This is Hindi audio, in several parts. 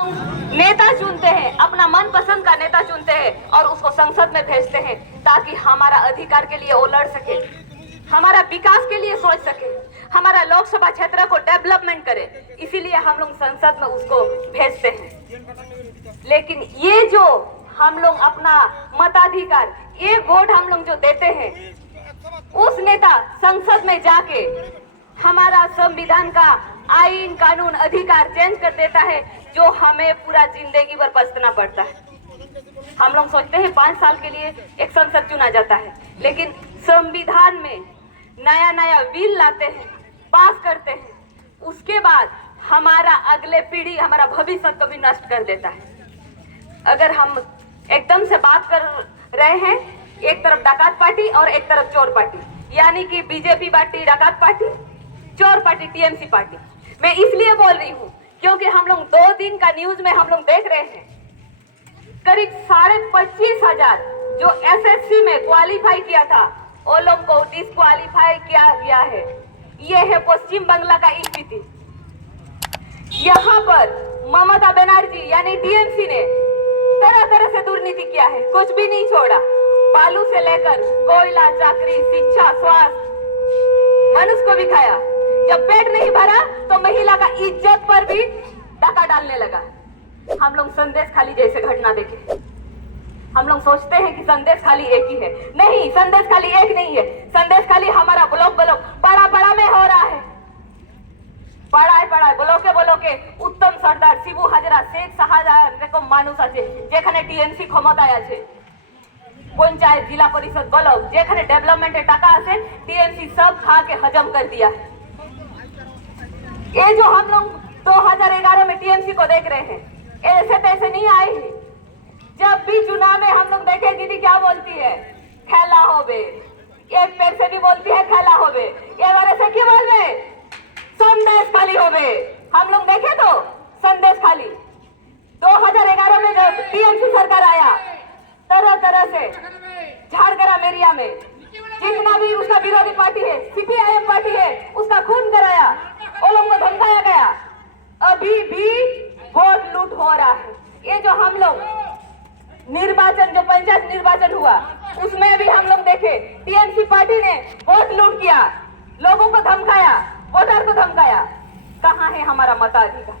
नेता चुनते हैं, अपना मनपसंद का नेता चुनते हैं और उसको संसद में भेजते हैं ताकि हमारा अधिकार के लिए वो लड़ सके, हमारा विकास के लिए सोच सके, हमारा लोकसभा क्षेत्र को डेवलपमेंट करे। इसीलिए हम लोग संसद में उसको भेजते हैं। लेकिन ये जो हम लोग अपना मताधिकार, ये वोट हम लोग जो देते हैं, उस नेता संसद में जाके हमारा संविधान का आईन कानून अधिकार चेंज कर देता है, जो हमें पूरा जिंदगी भर पछताना पड़ता है। हम लोग सोचते हैं 5 साल के लिए एक संसद चुना जाता है, लेकिन संविधान में नया नया बिल लाते हैं, पास करते हैं, उसके बाद हमारा अगले पीढ़ी, हमारा भविष्य को भी नष्ट कर देता है। अगर हम एकदम से बात कर रहे हैं, एक तरफ डाकत पार्टी और एक तरफ चोर पार्टी, यानी कि बीजेपी पार्टी डाकत पार्टी, चोर पार्टी टीएमसी पार्टी। मैं इसलिए बोल रही हूँ क्योंकि हम लोग 2 दिन का न्यूज में हम लोग देख रहे हैं, करीब 25,500 जो एसएससी में क्वालिफाई किया था, वो लोग को डिस्क्वालीफाई किया गया है। ये है पश्चिम बांग्ला का स्थिति। यहाँ पर ममता बनर्जी यानी टीएमसी ने तरह तरह से दुर्नीति किया है, कुछ भी नहीं छोड़ा। बालू से लेकर कोयला, चाकरी, शिक्षा, स्वास्थ्य, मनुष्य को भी खाया। जब पेट नहीं भरा तो महिला का इज्जत पर भी डाका डालने लगा। हम लोग संदेश खाली जैसे घटना देखे, हम लोग सोचते हैं कि संदेश खाली एक ही है। नहीं, संदेश खाली एक नहीं है। संदेश खाली हमारा ब्लॉक बड़ा बड़ा में हो रहा है। ব্লকে উত্তম সর্দার, শিবু হাজরা, শেখ শাহজাহান এরকম মানুষ আছে যেখানে টিএমসি ক্ষমতায় আছে। पंचायत, जिला परिषद ब्लॉक যেখানে डेवलपमेंट टाका আছে, टीएमसी सब खा के हजम कर दिया है। ये जो हम लोग 2011 में टीएमसी को देख रहे हैं, ऐसे तैसे नहीं आए हैं। जब भी चुनाव में हम लोग देखे दीदी क्या बोलती है, खेला होबे, एक पैर से भी बोलती है खेला होबे, ये बारे से क्यों बोल रहे, संदेश खाली होबे। हम लोग देखे तो संदेश खाली। 2011 में जब टीएमसी सरकार आया, तरह तरह से झारग्राम एरिया में जितना भी उसका विरोधी पार्टी है, सीपीआईएम पार्टी है, उसका खून कराया, वो लोगों को धमकाया गया। अभी भी वोट लूट हो रहा है। ये जो हम लोग निर्वाचन, जो पंचायत निर्वाचन हुआ, उसमें भी हम लोग देखे टीएमसी पार्टी ने वोट लूट किया, लोगों को धमकाया, वोटर को धमकाया। कहाँ है हमारा मताधिकार?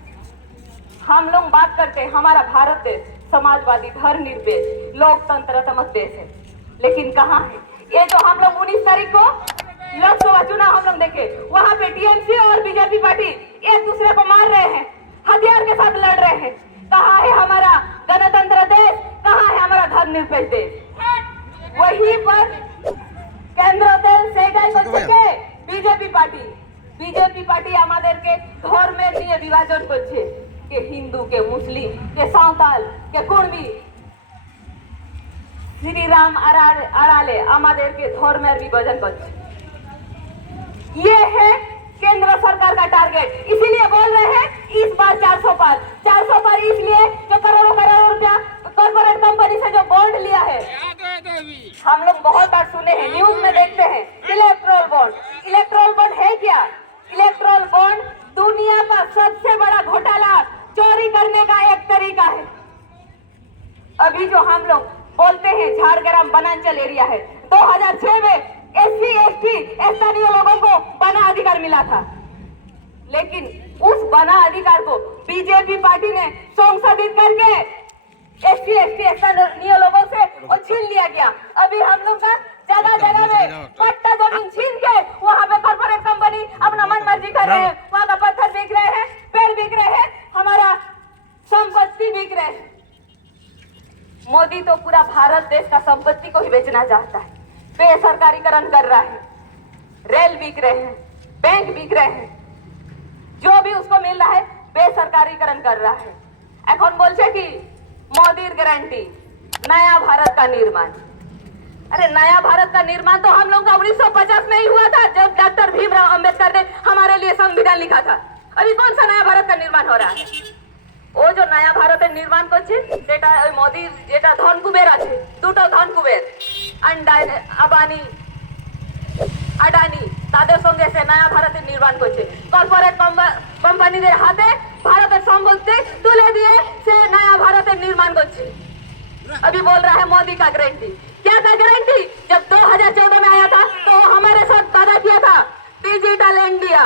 हम लोग बात करते हैं हमारा भारत देश समाजवादी, धर्मनिरपेक्ष, लोकतंत्रात्मक देश है, लेकिन कहाँ है? ये जो हम लोग 19 तारीख को लोकसभा चुनाव हम लोग देखे, वहाँ पे टीएमसी और बीजेपी पार्टी एक दूसरे को मार रहे हैं, हथियार के साथ लड़ रहे हैं। कहाँ है हमारा गणतंत्र देश? कहाँ है हमारा धर्मनिरपेक्ष देश? वहीं पर केंद्र तेल सेटाई करके बीजेपी पार्टी আমাদেরকে ধর্মের নিয়ে বিভাজন করছে, কে হিন্দু, কে মুসলিম, কে সাঁওতাল, কে কুর্মি। শ্রীরাম আড়ালে আমাদেরকে ধর্মের বিভাজন করছে। ये है केंद्र सरकार का टारगेट। इसीलिए बोल रहे हैं इस बार 400 पार इसलिए जो करोड़ों रुपया कॉर्पोरेट कंपनी से जो बॉन्ड लिया है, हम लोग बहुत बार सुने हैं, न्यूज में देखते हैं, इलेक्ट्रोल बॉन्ड है क्या? इलेक्ट्रोल बॉन्ड दुनिया का सबसे बड़ा घोटाला, चोरी करने का एक तरीका है। अभी जो हम लोग बोलते हैं झारग्राम वनांचल एरिया है, 2006 में एससी एसटी स्थानीय लोगों को बना अधिकार मिला था, लेकिन उस बना अधिकार को बीजेपी पार्टी ने संशोधित करके एससी एसटी स्थानीय लोगों से वो छीन लिया गया। अभी हम लोग का जगह जगह में पट्टा जमीन छीन के वहाँ पे कॉर्पोरेट कंपनी अपना मन मर्जी कर रहे हैं, वहाँ का पत्थर बिक रहे हैं, पेड़ बिक रहे हैं, हमारा संपत्ति बिक रहे हैं। मोदी तो पूरा भारत देश का संपत्ति को ही बेचना चाहता है, बेसरकारीकरण कर रहा है, रेल बिक रहे हैं, बैंक बिक रहे हैं, जो भी उसको मिल रहा है बेसरकारीकरण कर रहा है। এখন বলছে কি मोदी गारंटी नया भारत का निर्माण। अरे नया भारत का निर्माण तो हम लोग का 1950 में ही हुआ था, जब डॉक्टर भीमराव अंबेडकर ने हमारे लिए संविधान लिखा था। अभी कौन सा नया भारत का निर्माण हो रहा है? ও যে নয়া ভারতের নির্মাণ করছে সেটা ওই মোদির যেটা ধনকুবের আছে, দুটো ধনকুবের আদানি তাদের সঙ্গে সে নয়া ভারতের নির্মাণ করছে। কর্পোরেট কোম্পানিদের হাতে ভারতের সম্পত্তি তুলে দিয়ে সে नया भारत निर्माण করছে। अभी बोल रहा है मोदी का गारंटी, क्या था गारंटी? जब 2014 में आया था तो हमारे साथ वादा किया था डिजिटल इंडिया,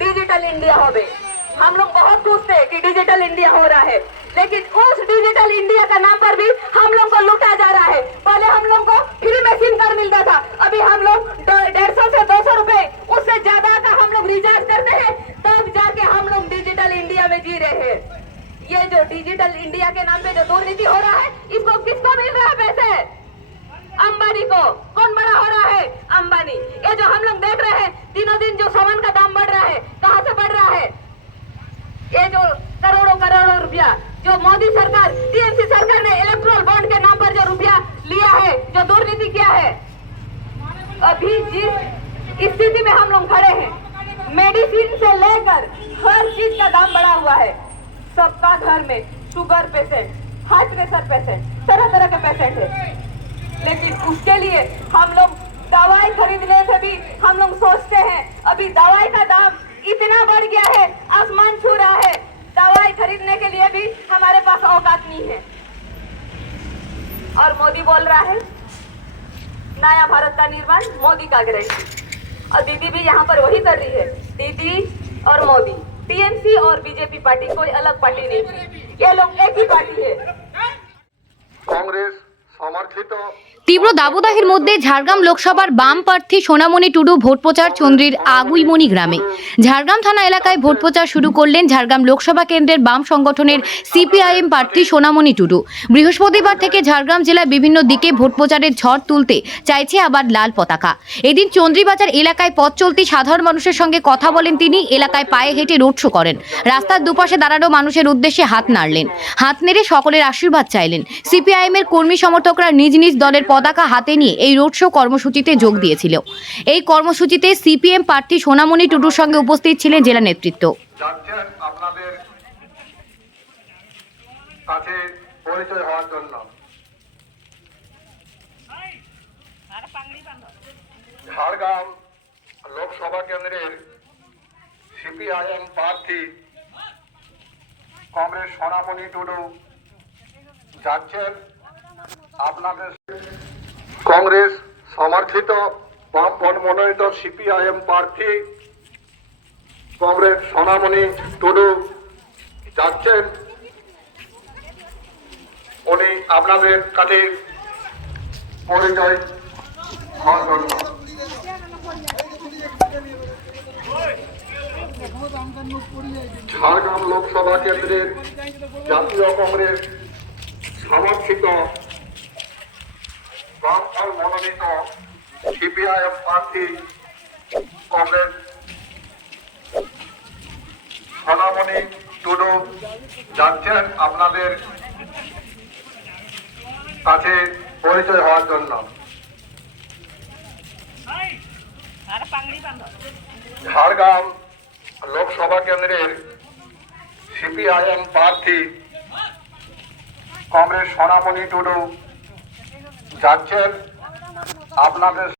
डिजिटल इंडिया हो गए। हम लोग बहुत खुश थे कि डिजिटल इंडिया हो रहा है, लेकिन उस डिजिटल इंडिया का नाम पर भी हम लोग को लूटा जा रहा है। पहले हम लोग को फ्री में सिम कार्ड मिलता था, अभी हम लोग 150 से 200 रुपए उससे ज्यादा का हम लोग रिचार्ज करते हैं, तब जाके हम लोग डिजिटल इंडिया में जी रहे हैं। ये जो डिजिटल इंडिया के नाम पे जो दुर्नीति हो रहा है, इसको किसको मिल रहा है पैसे? अंबानी को। कौन बड़ा हो रहा है? अंबानी। ये जो हम लोग देख रहे हैं दिनों दिन जो सामान का दाम बढ़ रहा है, कहाँ से बढ़ रहा है? ये जो करोड़ों करोड़ों रुपया जो मोदी सरकार, टीएमसी सरकार ने इलेक्ट्रल बॉन्ड के नाम पर जो रुपया लिया है, जो दुर्नीति किया है, अभी जिस स्थिति में हम लोग खड़े हैं, मेडिसिन से लेकर हर चीज का दाम बढ़ा हुआ है। सबका घर में sugar patient, heart pressure patient, तरह तरह के पेशेंट है, लेकिन उसके लिए हम लोग दवाई खरीदने से भी हम लोग सोचते हैं, अभी दवाई का दाम इतना बढ़ गया है, आसमान छू रहा है। दवाई खरीदने के लिए भी हमारे पास औकात नहीं है। और मोदी बोल रहा है नया भारत का निर्माण, मोदी का गारंटी। और दीदी भी यहाँ पर वही कर रही है, दीदी और मोदी। टीएमसी और बीजेपी पार्टी कोई अलग पार्टी नहीं है, ये लोग एक ही पार्टी है। कांग्रेस समर्थित তীব্র দাবদাহের মধ্যে ঝাড়গ্রাম লোকসভার বাম প্রার্থী সোনামণি টুডু ভোট প্রচার চন্দ্রীর আগুইমণি গ্রামে। ঝাড়গ্রাম থানা এলাকায় ভোট প্রচার শুরু করলেন ঝাড়গ্রাম লোকসভা কেন্দ্রের বাম সংগঠনের সিপিআইএম প্রার্থী সোনামণি টুডু। বৃহস্পতিবার থেকে ঝাড়গ্রাম জেলার বিভিন্ন দিকে ভোট প্রচারের ঝড় তুলতে চাইছে আবার লাল পতাকা। এদিন চন্দ্রীবাজার এলাকায় পথ চলতি সাধারণ মানুষের সঙ্গে কথা বলেন তিনি। এলাকায় পায়ে হেঁটে রোড শো করেন, রাস্তার দুপাশে দাঁড়ানো মানুষের উদ্দেশ্যে হাত নাড়লেন, হাত নেড়ে সকলের আশীর্বাদ চাইলেন। সিপিআইএমের কর্মী সমর্থকরা নিজ নিজ দলের পতাকা হাতে নিয়ে এই রোড শো কর্মসূচিতে যোগ দিয়েছিল। এই কর্মসূচিতে সিপিএম প্রার্থী সোনামণি টুডুর সঙ্গে উপস্থিত ছিলেন জেলা নেতৃত্ব। যাচ্ছেন আপনাদের কাছে পরিচয় হওয়ার জন্য। ঝাড়গ্রাম লোকসভা কেন্দ্রের সিপিআইএম প্রার্থী কমরেড সোনামণি টুডু যাচ্ছেন আপনাদের। কংগ্রেস সমর্থিত বামপন্থী মনোনীত সিপিআইএম প্রার্থী কমরেড সোনামণি টুডু যাচ্ছেন, উনি আপনাদের কাছে পরিচয় হওয়ার জন্য। ঝাড়গ্রাম লোকসভা কেন্দ্রের জাতীয় কংগ্রেস সমর্থিত বামপন্থী মনোনীত সিপিআইএম প্রার্থী কংগ্রেস সোনামণি টুডু যাচ্ছেন আপনাদের কাছে পরিচয় হওয়ার জন্য। ঝাড়গ্রাম লোকসভা কেন্দ্রের সিপিআইএম প্রার্থী কংগ্রেস সোনামণি টুডু যাচ্ছেন আপনাদের